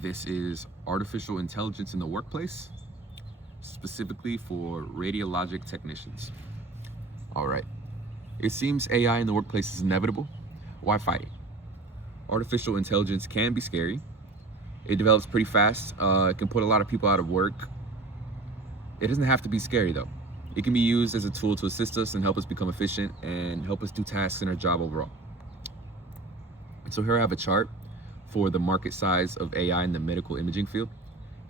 This is artificial intelligence in the workplace, specifically for radiologic technicians. All right. It seems AI in the workplace is inevitable. Why fight it? Artificial intelligence can be scary. It develops pretty fast. It can put a lot of people out of work. It doesn't have to be scary though. It can be used as a tool to assist us and help us become efficient and help us do tasks in our job overall. So here I have a chart for the market size of AI in the medical imaging field.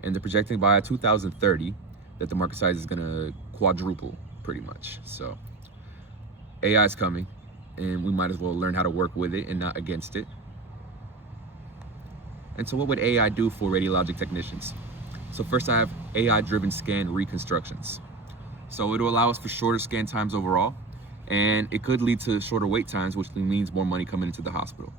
And they're projecting by 2030 that the market size is gonna quadruple pretty much. So AI is coming and we might as well learn how to work with it and not against it. And so what would AI do for radiologic technicians? So first I have AI-driven scan reconstructions. So it'll allow us for shorter scan times overall, and it could lead to shorter wait times, which means more money coming into the hospital.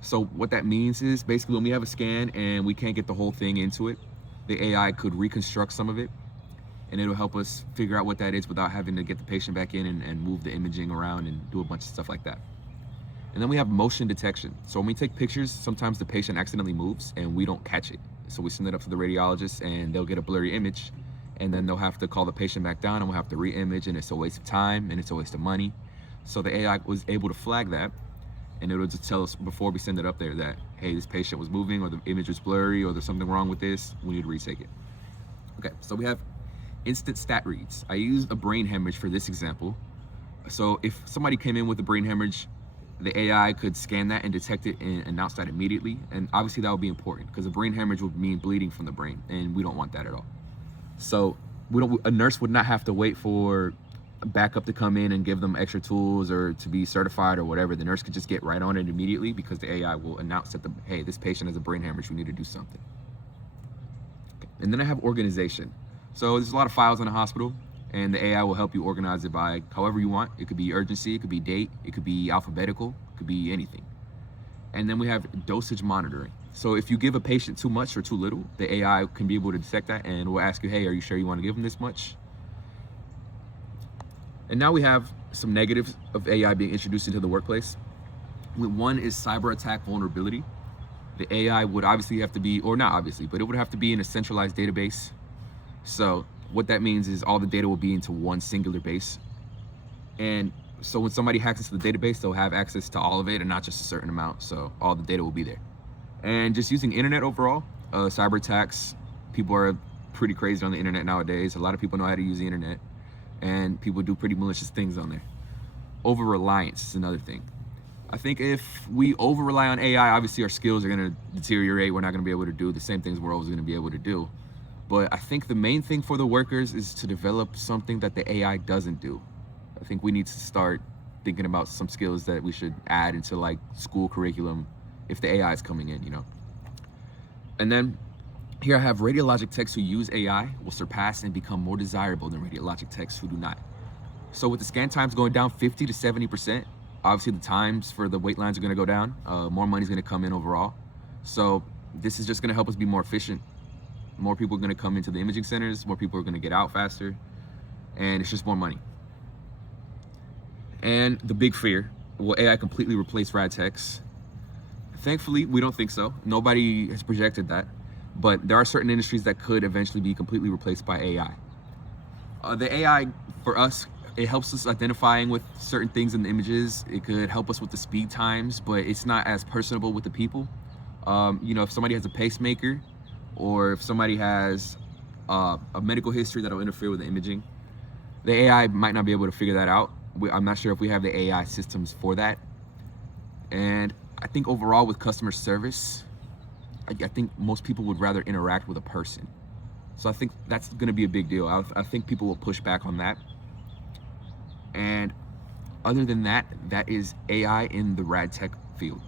So what that means is basically when we have a scan and we can't get the whole thing into it, the AI could reconstruct some of it, and it'll help us figure out what that is without having to get the patient back in and move the imaging around and do a bunch of stuff like that. And then we have motion detection. So when we take pictures, sometimes the patient accidentally moves and we don't catch it. So we send it up to the radiologist and they'll get a blurry image, and then they'll have to call the patient back down and we'll have to re-image, and it's a waste of time and it's a waste of money. So the AI was able to flag that, and it'll just tell us before we send it up there that, hey, this patient was moving, or the image was blurry, or there's something wrong with this, we need to retake it. Okay, so we have instant stat reads. I used a brain hemorrhage for this example. So if somebody came in with a brain hemorrhage, the AI could scan that and detect it and announce that immediately. And obviously that would be important because a brain hemorrhage would mean bleeding from the brain, and we don't want that at all. So a nurse would not have to wait for backup to come in and give them extra tools or to be certified or whatever. The nurse could just get right on it immediately because the AI will announce that, hey, this patient has a brain hemorrhage, we need to do something. Okay. And then I have organization. So there's a lot of files in a hospital, and the AI will help you organize it by however you want. It could be urgency, it could be date, it could be alphabetical, it could be anything. And then we have dosage monitoring. So if you give a patient too much or too little, the AI can be able to detect that and will ask you, hey, are you sure you want to give them this much? And now we have some negatives of AI being introduced into the workplace. One is cyber attack vulnerability. The AI would obviously have to be, or not obviously, but it would have to be in a centralized database. So what that means is all the data will be into one singular base. And so when somebody hacks into the database, they'll have access to all of it and not just a certain amount. So all the data will be there. And just using internet overall, cyber attacks, people are pretty crazy on the internet nowadays. A lot of people know how to use the internet, and people do pretty malicious things on there. Over-reliance is another thing. I think if we over-rely on AI, obviously our skills are gonna deteriorate. We're not gonna be able to do the same things we're always gonna be able to do. But I think the main thing for the workers is to develop something that the AI doesn't do. I think we need to start thinking about some skills that we should add into like school curriculum if the AI is coming in, you know. And then here I have radiologic techs who use AI will surpass and become more desirable than radiologic techs who do not. So with the scan times going down 50 to 70%, obviously the times for the wait lines are gonna go down, more money is gonna come in overall. So this is just gonna help us be more efficient. More people are gonna come into the imaging centers, more people are gonna get out faster, and it's just more money. And the big fear, will AI completely replace rad techs? Thankfully, we don't think so. Nobody has projected that, but there are certain industries that could eventually be completely replaced by AI. The AI, for us, it helps us identifying with certain things in the images. It could help us with the speed times, but it's not as personable with the people. You know, if somebody has a pacemaker, or if somebody has a medical history that'll interfere with the imaging, the AI might not be able to figure that out. I'm not sure if we have the AI systems for that. And I think overall with customer service, I think most people would rather interact with a person. So I think that's gonna be a big deal. I think people will push back on that. And other than that, that is AI in the rad tech field.